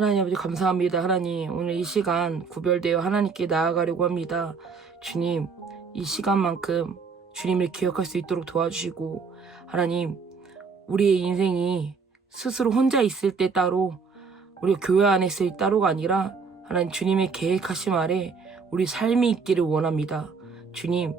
하나님 아버지 감사합니다. 하나님 오늘 이 시간 구별되어 하나님께 나아가려고 합니다. 주님 이 시간만큼 주님을 기억할 수 있도록 도와주시고 하나님 우리의 인생이 스스로 혼자 있을 때 따로 우리가 교회 안에 있을 때 따로가 아니라 하나님 주님의 계획하심 아래 우리 삶이 있기를 원합니다. 주님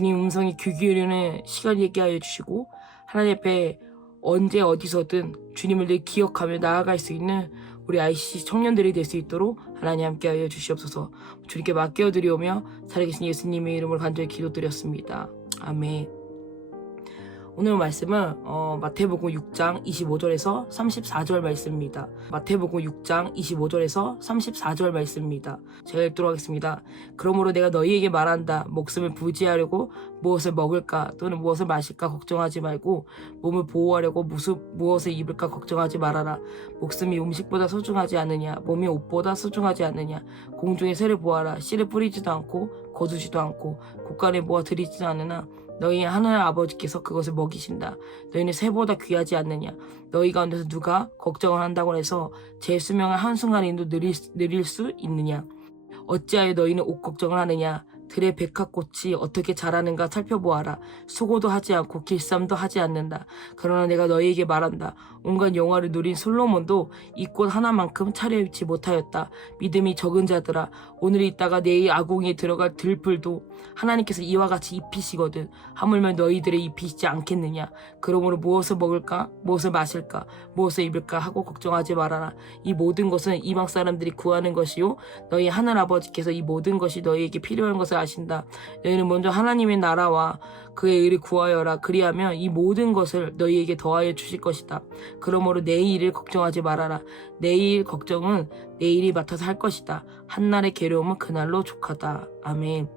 음성에 귀 기울이는 시간이 있게 하여 주시고 하나님 앞에 언제 어디서든 주님을 늘 기억하며 나아갈 수 있는 우리 ICC 청년들이 될 수 있도록 하나님 함께 하여 주시옵소서. 주님께 맡겨드리오며 살아계신 예수님의 이름으로 간절히 기도드렸습니다. 아멘. 오늘 말씀은 마태복음 6장 25절에서 34절 말씀입니다. 마태복음 6장 25절에서 34절 말씀입니다. 제가 읽도록 하겠습니다. 그러므로 내가 너희에게 말한다. 목숨을 부지하려고 무엇을 먹을까 또는 무엇을 마실까 걱정하지 말고 몸을 보호하려고 무엇을 입을까 걱정하지 말아라. 목숨이 음식보다 소중하지 않느냐, 몸이 옷보다 소중하지 않느냐. 공중의 새를 보아라. 씨를 뿌리지도 않고 거두지도 않고 곳간에 모아 들이지도 않으나 너희 하늘 아버지께서 그것을 먹이신다. 너희는 새보다 귀하지 않느냐. 너희 가운데서 누가 걱정을 한다고 해서 제 수명을 한순간에도 느릴 수 있느냐. 어찌하여 너희는 옷 걱정을 하느냐. 들의 백합꽃이 어떻게 자라는가 살펴보아라. 수고도 하지 않고 길쌈도 하지 않는다. 그러나 내가 너희에게 말한다. 온갖 영화를 누린 솔로몬도 이 꽃 하나만큼 차려입지 못하였다. 믿음이 적은 자들아, 오늘 있다가 내일 아궁이에 들어갈 들풀도 하나님께서 이와 같이 입히시거든. 하물며 너희들의 입히시지 않겠느냐. 그러므로 무엇을 먹을까, 무엇을 마실까, 무엇을 입을까 하고 걱정하지 말아라. 이 모든 것은 이방 사람들이 구하는 것이요 너희 하늘 아버지께서 이 모든 것이 너희에게 필요한 것을 아신다. 너희는 먼저 하나님의 나라와 그의 의를 구하여라. 그리하면 이 모든 것을 너희에게 더하여 주실 것이다. 그러므로 내일을 걱정하지 말아라. 내일 걱정은 내일이 맡아서 할 것이다. 한날의 괴로움은 그날로 족하다. 아멘.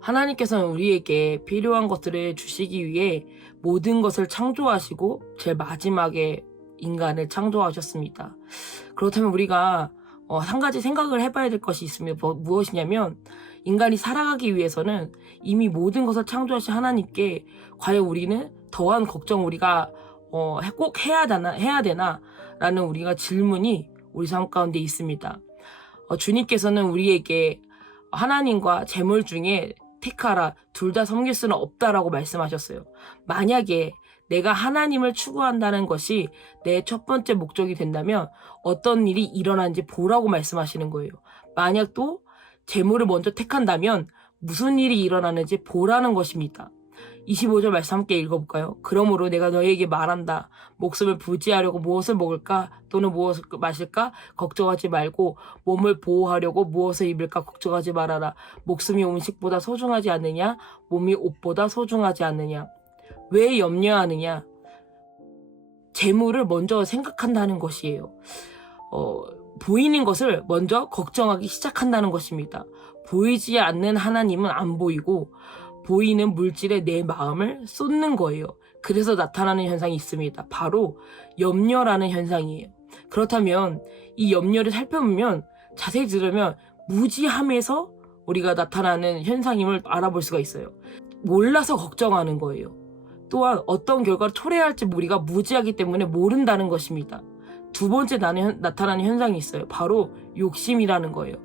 하나님께서는 우리에게 필요한 것들을 주시기 위해 모든 것을 창조하시고 제일 마지막에 인간을 창조하셨습니다. 그렇다면 우리가 한 가지 생각을 해봐야 될 것이 있습니다. 무엇이냐면 인간이 살아가기 위해서는 이미 모든 것을 창조하신 하나님께 과연 우리는 더한 걱정 우리가 꼭 해야 되나 라는 우리가 질문이 우리 삶 가운데 있습니다. 주님께서는 우리에게 하나님과 재물 중에 택하라, 둘 다 섬길 수는 없다라고 말씀하셨어요. 만약에 내가 하나님을 추구한다는 것이 내 첫 번째 목적이 된다면 어떤 일이 일어나는지 보라고 말씀하시는 거예요. 만약 또 재물을 먼저 택한다면 무슨 일이 일어나는지 보라는 것입니다. 25절 말씀 함께 읽어볼까요? 그러므로 내가 너희에게 말한다. 목숨을 부지하려고 무엇을 먹을까 또는 무엇을 마실까 걱정하지 말고 몸을 보호하려고 무엇을 입을까 걱정하지 말아라. 목숨이 음식보다 소중하지 않느냐, 몸이 옷보다 소중하지 않느냐. 왜 염려하느냐? 재물을 먼저 생각한다는 것이에요. 보이는 것을 먼저 걱정하기 시작한다는 것입니다. 보이지 않는 하나님은 안 보이고 보이는 물질에 내 마음을 쏟는 거예요. 그래서 나타나는 현상이 있습니다. 바로 염려라는 현상이에요. 그렇다면 이 염려를 살펴보면 자세히 들으면 무지함에서 우리가 나타나는 현상임을 알아볼 수가 있어요. 몰라서 걱정하는 거예요. 또한 어떤 결과를 초래할지 우리가 무지하기 때문에 모른다는 것입니다. 두 번째 나타나는 현상이 있어요. 바로 욕심이라는 거예요.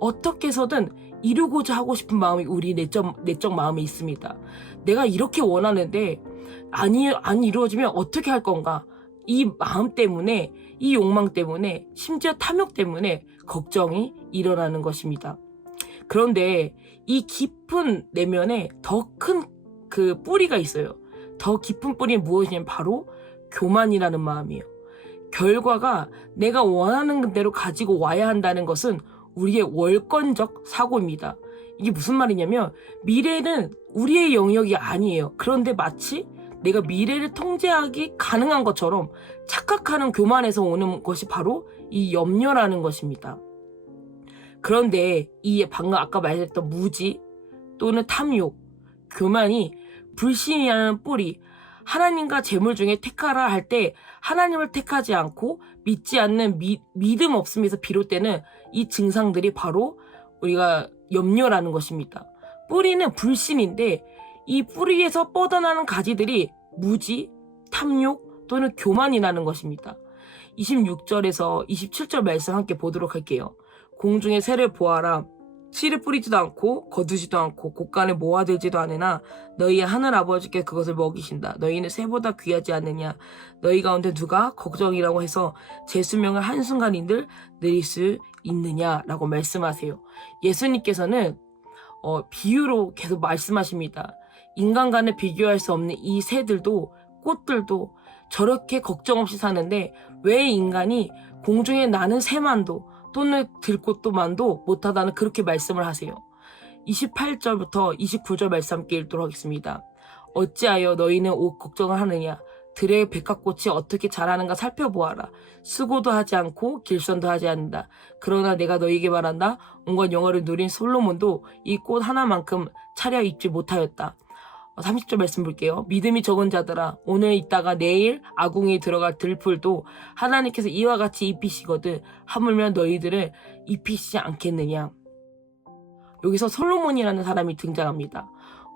어떻게 해서든 이루고자 하고 싶은 마음이 우리 내적 마음에 있습니다. 내가 이렇게 원하는데 안 이루어지면 어떻게 할 건가? 이 마음 때문에, 이 욕망 때문에, 심지어 탐욕 때문에 걱정이 일어나는 것입니다. 그런데 이 깊은 내면에 더 큰 그 뿌리가 있어요. 더 깊은 뿌리는 무엇이냐면 바로 교만이라는 마음이에요. 결과가 내가 원하는 대로 가지고 와야 한다는 것은 우리의 월권적 사고입니다. 이게 무슨 말이냐면 미래는 우리의 영역이 아니에요. 그런데 마치 내가 미래를 통제하기 가능한 것처럼 착각하는 교만에서 오는 것이 바로 이 염려라는 것입니다. 그런데 이 방금 아까 말했던 무지 또는 탐욕, 교만이 불신이라는 뿌리, 하나님과 재물 중에 택하라 할 때 하나님을 택하지 않고 믿지 않는 믿음 없음에서 비롯되는 이 증상들이 바로 우리가 염려라는 것입니다. 뿌리는 불신인데 이 뿌리에서 뻗어나는 가지들이 무지, 탐욕 또는 교만이라는 것입니다. 26절에서 27절 말씀 함께 보도록 할게요. 공중의 새를 보아라. 씨를 뿌리지도 않고 거두지도 않고 곳간에 모아들지도 않으나 너희의 하늘 아버지께 그것을 먹이신다. 너희는 새보다 귀하지 않느냐. 너희 가운데 누가 걱정이라고 해서 제 수명을 한순간인들 늘릴 수 있느냐라고 말씀하세요. 예수님께서는 비유로 계속 말씀하십니다. 인간과는 비교할 수 없는 이 새들도 꽃들도 저렇게 걱정 없이 사는데 왜 인간이 공중에 나는 새만도 또는 들꽃도만도 못하다는 그렇게 말씀을 하세요. 28절부터 29절 말씀 함께 읽도록 하겠습니다. 어찌하여 너희는 옷 걱정을 하느냐. 들의 백합꽃이 어떻게 자라는가 살펴보아라. 수고도 하지 않고 길선도 하지 않는다. 그러나 내가 너희에게 말한다. 온갖 영화를 누린 솔로몬도 이 꽃 하나만큼 차려입지 못하였다. 30절 말씀 볼게요. 믿음이 적은 자들아, 오늘 있다가 내일 아궁이에 들어갈 들풀도 하나님께서 이와 같이 입히시거든 하물며 너희들을 입히시지 않겠느냐. 여기서 솔로몬이라는 사람이 등장합니다.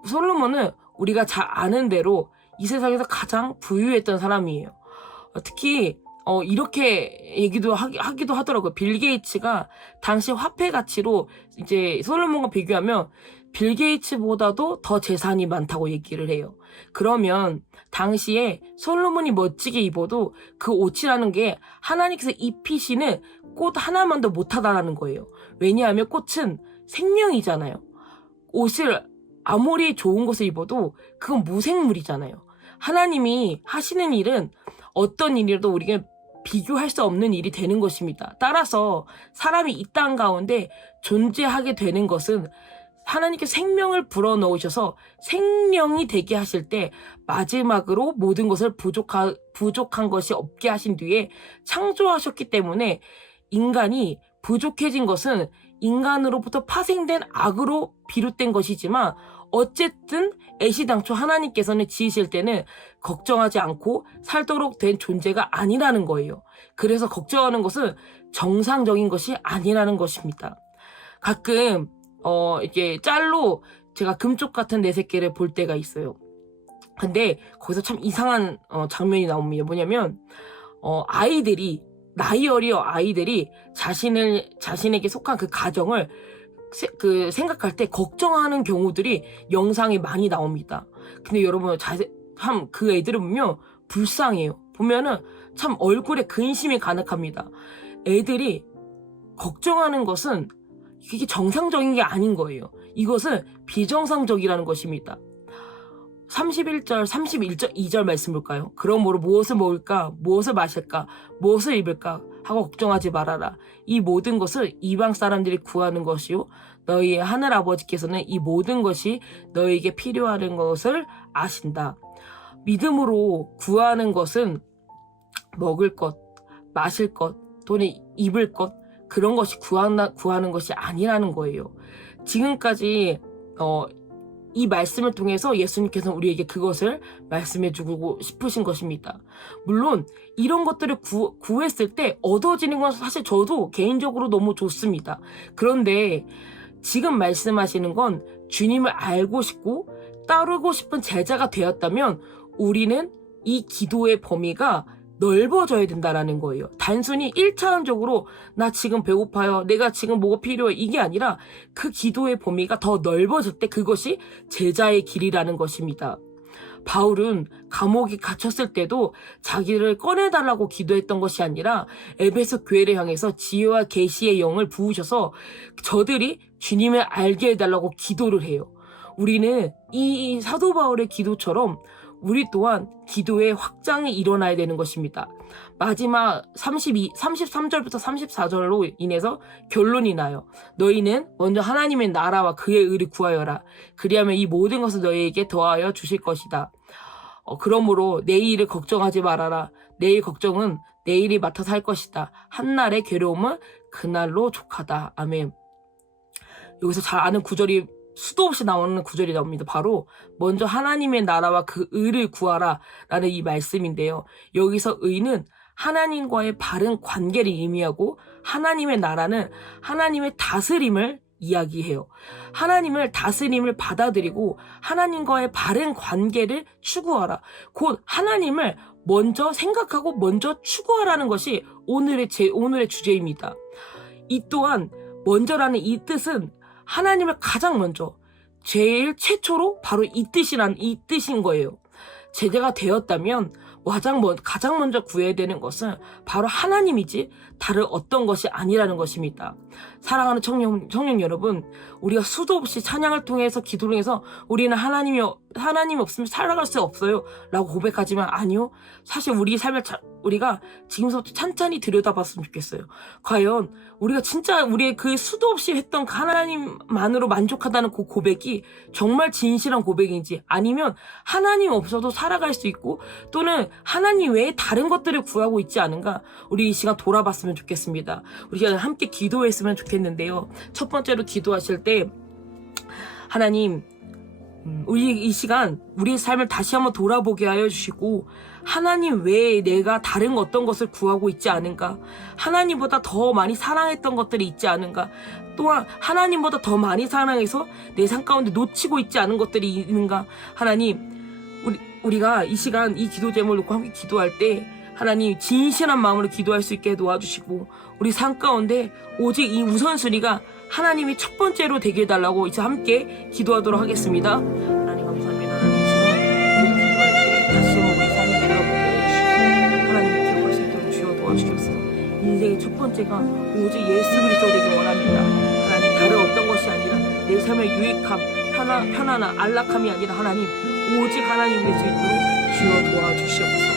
솔로몬은 우리가 잘 아는 대로 이 세상에서 가장 부유했던 사람이에요. 특히 이렇게 얘기도 하기도 하더라고요. 빌 게이츠가 당시 화폐 가치로 이제 솔로몬과 비교하면 빌 게이츠보다도 더 재산이 많다고 얘기를 해요. 그러면 당시에 솔로몬이 멋지게 입어도 그 옷이라는 게 하나님께서 입히시는 꽃 하나만도 못하다라는 거예요. 왜냐하면 꽃은 생명이잖아요. 옷을 아무리 좋은 것을 입어도 그건 무생물이잖아요. 하나님이 하시는 일은 어떤 일이라도 우리가 비교할 수 없는 일이 되는 것입니다. 따라서 사람이 이 땅 가운데 존재하게 되는 것은 하나님께서 생명을 불어넣으셔서 생명이 되게 하실 때 마지막으로 모든 것을 부족한 것이 없게 하신 뒤에 창조하셨기 때문에 인간이 부족해진 것은 인간으로부터 파생된 악으로 비롯된 것이지만 어쨌든 애시당초 하나님께서는 지으실 때는 걱정하지 않고 살도록 된 존재가 아니라는 거예요. 그래서 걱정하는 것은 정상적인 것이 아니라는 것입니다. 가끔 이게 짤로 제가 금쪽 같은 내 새끼를 볼 때가 있어요. 근데 거기서 참 이상한 장면이 나옵니다. 뭐냐면 아이들이 나이 어린 아이들이 자신에게 속한 그 가정을 생각할 때 걱정하는 경우들이 영상에 많이 나옵니다. 근데 여러분 참 그 애들을 보면 불쌍해요. 보면은 참 얼굴에 근심이 가득합니다. 애들이 걱정하는 것은 이게 정상적인 게 아닌 거예요. 이것은 비정상적이라는 것입니다. 31절, 31절, 2절 말씀 볼까요? 그러므로 무엇을 먹을까? 무엇을 마실까? 무엇을 입을까? 하고 걱정하지 말아라. 이 모든 것을 이방 사람들이 구하는 것이요. 너희의 하늘 아버지께서는 이 모든 것이 너희에게 필요한 것을 아신다. 믿음으로 구하는 것은 먹을 것, 마실 것, 또는 입을 것, 그런 것이 구하는 것이 아니라는 거예요. 지금까지 이 말씀을 통해서 예수님께서는 우리에게 그것을 말씀해주고 싶으신 것입니다. 물론 이런 것들을 구했을 때 얻어지는 건 사실 저도 개인적으로 너무 좋습니다. 그런데 지금 말씀하시는 건 주님을 알고 싶고 따르고 싶은 제자가 되었다면 우리는 이 기도의 범위가 넓어져야 된다라는 거예요. 단순히 1차원적으로 나 지금 배고파요. 내가 지금 뭐가 필요해. 이게 아니라 그 기도의 범위가 더 넓어질 때 그것이 제자의 길이라는 것입니다. 바울은 감옥에 갇혔을 때도 자기를 꺼내달라고 기도했던 것이 아니라 에베소 교회를 향해서 지혜와 계시의 영을 부으셔서 저들이 주님을 알게 해달라고 기도를 해요. 우리는 이 사도 바울의 기도처럼 우리 또한 기도의 확장이 일어나야 되는 것입니다. 마지막 33절부터 34절로 인해서 결론이 나요. 너희는 먼저 하나님의 나라와 그의 의를 구하여라. 그리하면 이 모든 것을 너희에게 더하여 주실 것이다. 그러므로 내일을 걱정하지 말아라. 내일 걱정은 내일이 맡아서 할 것이다. 한날의 괴로움은 그날로 족하다. 아멘. 여기서 잘 아는 구절이 수도 없이 나오는 구절이 나옵니다. 바로 먼저 하나님의 나라와 그 의를 구하라 라는 이 말씀인데요. 여기서 의는 하나님과의 바른 관계를 의미하고 하나님의 나라는 하나님의 다스림을 이야기해요. 하나님을 다스림을 받아들이고 하나님과의 바른 관계를 추구하라. 곧 하나님을 먼저 생각하고 먼저 추구하라는 것이 오늘의 주제입니다. 이 또한 먼저라는 이 뜻은 하나님을 가장 먼저 제일 최초로 바로 이 뜻인 거예요. 제자가 되었다면 가장 먼저 구해야 되는 것은 바로 하나님이지 다른 어떤 것이 아니라는 것입니다. 사랑하는 청년 여러분, 우리가 수도 없이 찬양을 통해서 기도를 해서 우리는 하나님이 없으면 살아갈 수 없어요 라고 고백하지만 아니요. 사실 우리 삶을 우리가 지금부터 찬찬히 들여다봤으면 좋겠어요. 과연 우리가 진짜 우리의 그 수도 없이 했던 그 하나님만으로 만족하다는 그 고백이 정말 진실한 고백인지, 아니면 하나님 없어도 살아갈 수 있고 또는 하나님 외에 다른 것들을 구하고 있지 않은가, 우리 이 시간 돌아봤으면 좋겠습니다. 우리가 함께 기도했으면 좋겠는데요. 첫 번째로 기도하실 때 하나님, 우리 이 시간 우리의 삶을 다시 한번 돌아보게 하여 주시고 하나님 외에 내가 다른 어떤 것을 구하고 있지 않은가, 하나님보다 더 많이 사랑했던 것들이 있지 않은가, 또한 하나님보다 더 많이 사랑해서 내 삶 가운데 놓치고 있지 않은 것들이 있는가. 하나님, 우리가 이 시간 이 기도 제목을 놓고 함께 기도할 때 하나님 진실한 마음으로 기도할 수 있게 도와주시고 우리 삶 가운데 오직 이 우선순위가 하나님이 첫 번째로 되게 해달라고 이제 함께 기도하도록 하겠습니다. 하나님 감사합니다. 하나님 이 시간 우리 기도할 때 다시 한번 우리 삶을 돌아보게 해주시고 하나님이 기억할 수 있도록 주여 도와주시옵소서. 인생의 첫 번째가 오직 예수 그리스도 되길 원합니다. 하나님, 다른 어떤 것이 아니라 내 삶의 유익함, 편안함, 안락함이 아니라 하나님 오직 하나님 될 수 있도록 주여 도와주시옵소서.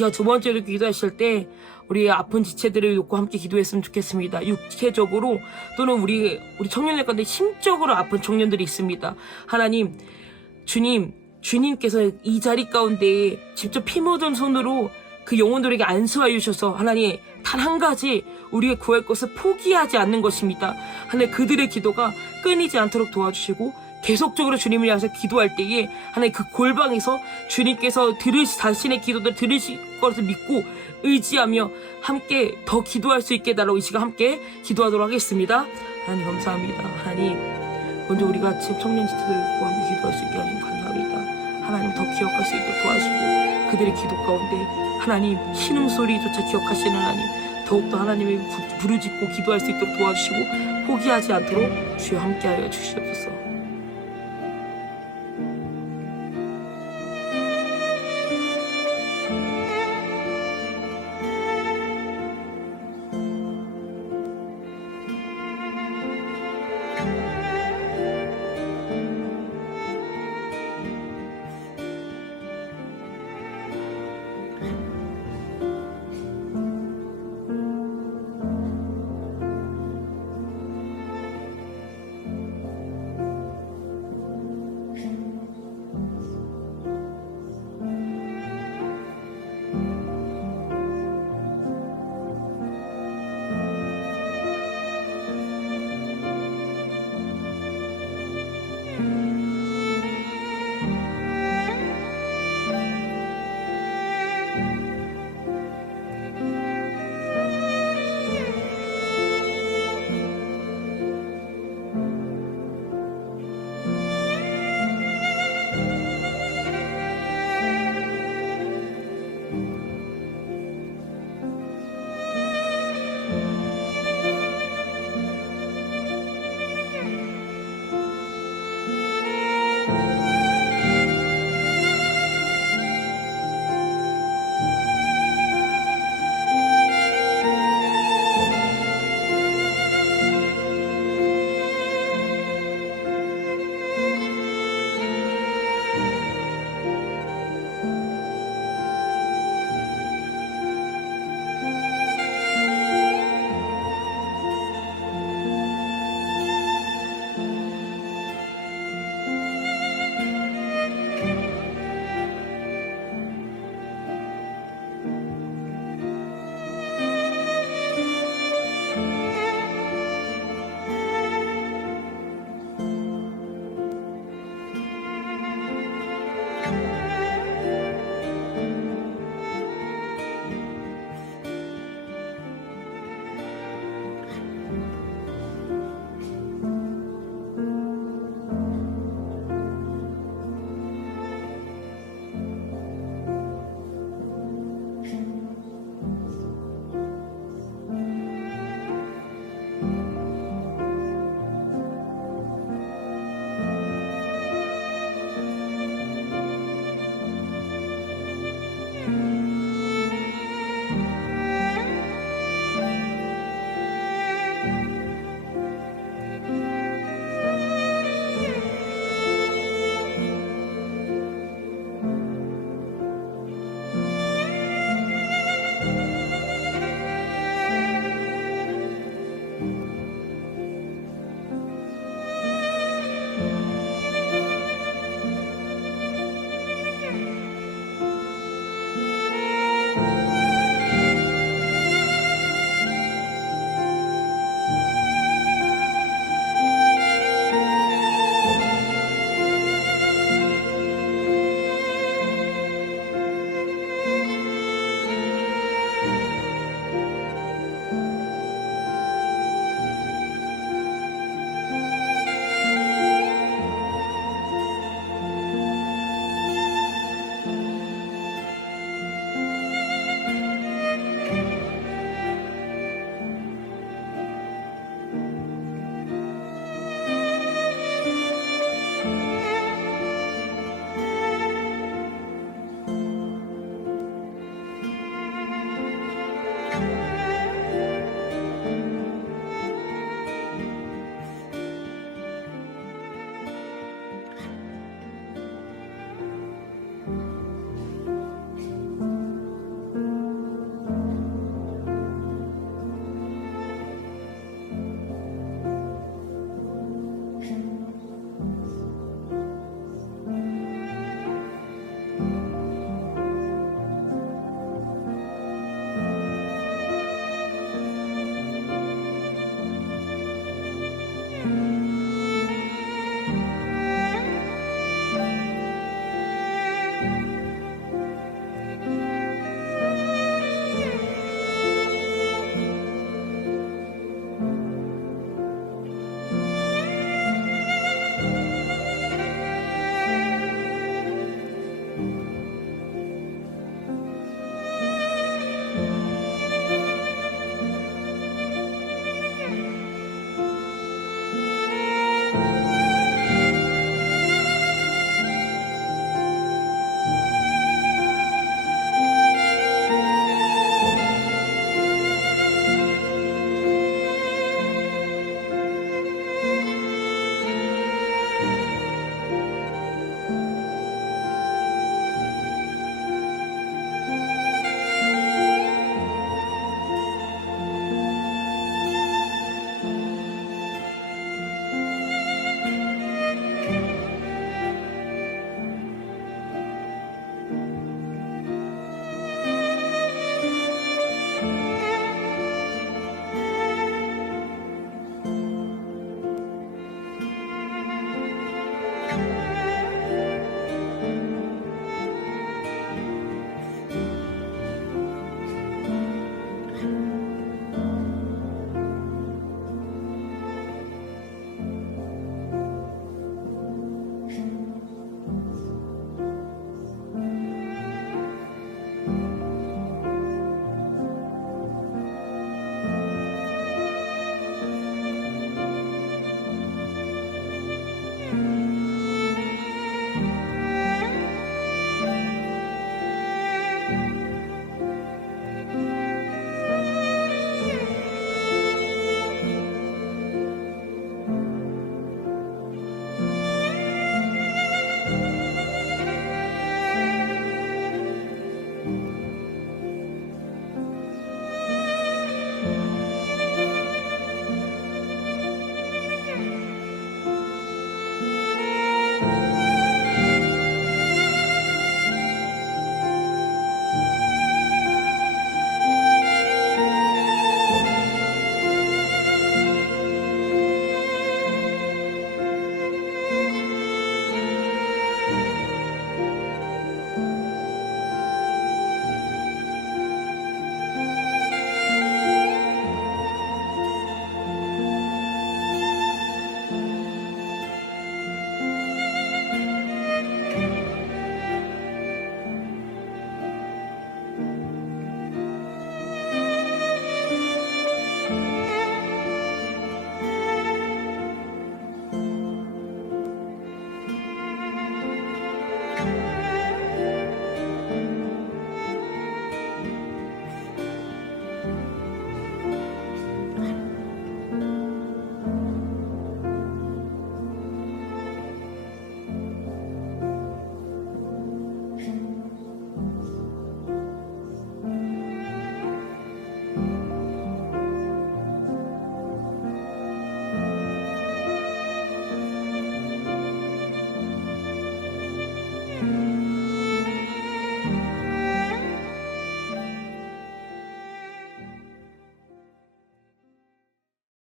제가 두 번째로 기도하실 때 우리 아픈 지체들을 놓고 함께 기도했으면 좋겠습니다. 육체적으로 또는 우리 청년들 가운데 심적으로 아픈 청년들이 있습니다. 하나님, 주님께서 이 자리 가운데 직접 피 묻은 손으로 그 영혼들에게 안수하여 주셔서 하나님 단 한 가지 우리가 구할 것을 포기하지 않는 것입니다. 하나님 그들의 기도가 끊이지 않도록 도와주시고 계속적으로 주님을 향해서 기도할 때에 하나님 그 골방에서 주님께서 자신의 기도를 들으실 것을 믿고 의지하며 함께 더 기도할 수 있게 달라고 이 시간 함께 기도하도록 하겠습니다. 하나님 감사합니다. 하나님 먼저 우리가 지금 청년 지체들을 놓고 함께 기도할 수 있게 하셔서 감사합니다. 하나님 더 기억할 수 있도록 도와주시고 그들의 기도 가운데 하나님 신음소리조차 기억하시는 하나님 더욱더 하나님의 부르짖고 기도할 수 있도록 도와주시고 포기하지 않도록 주여 함께하여 주시옵소서.